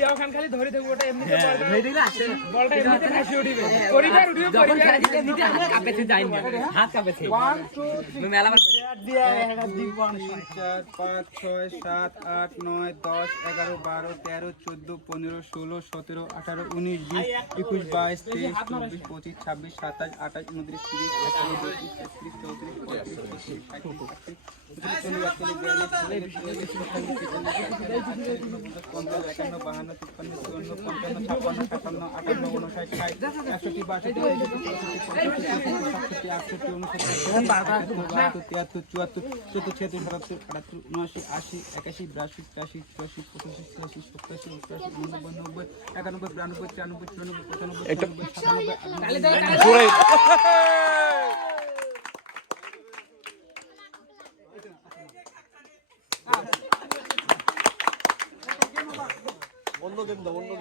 দিয়া ওখান খালি ধরে দেবো ওটা এমনি বলটা এমনিতে ভাসি উঠিবে পরিবার উঠিবে পরিবার এমনিতে আমরা কাঁপেছে যাই না হাত কাঁপেছে 1 2 3 মেলা মার তিয়াত্তর চুয়াত্তর চুয়াত্তর ছিয়াত্তর সাতাত্তর আটাত্তর উনআশি আশি একাশি বিরাশি তিরাশি চুরাশি পঁচাশি ছিয়াশি সপ্তাশি অষ্টাশি উননব্বই নব্বই একানব্বই বিরানব্বই তিরানব্বই চুরানব্বই পঁচানব্বই ছিয়ানব্বই সাতানব্বই আটানব্বই look at the look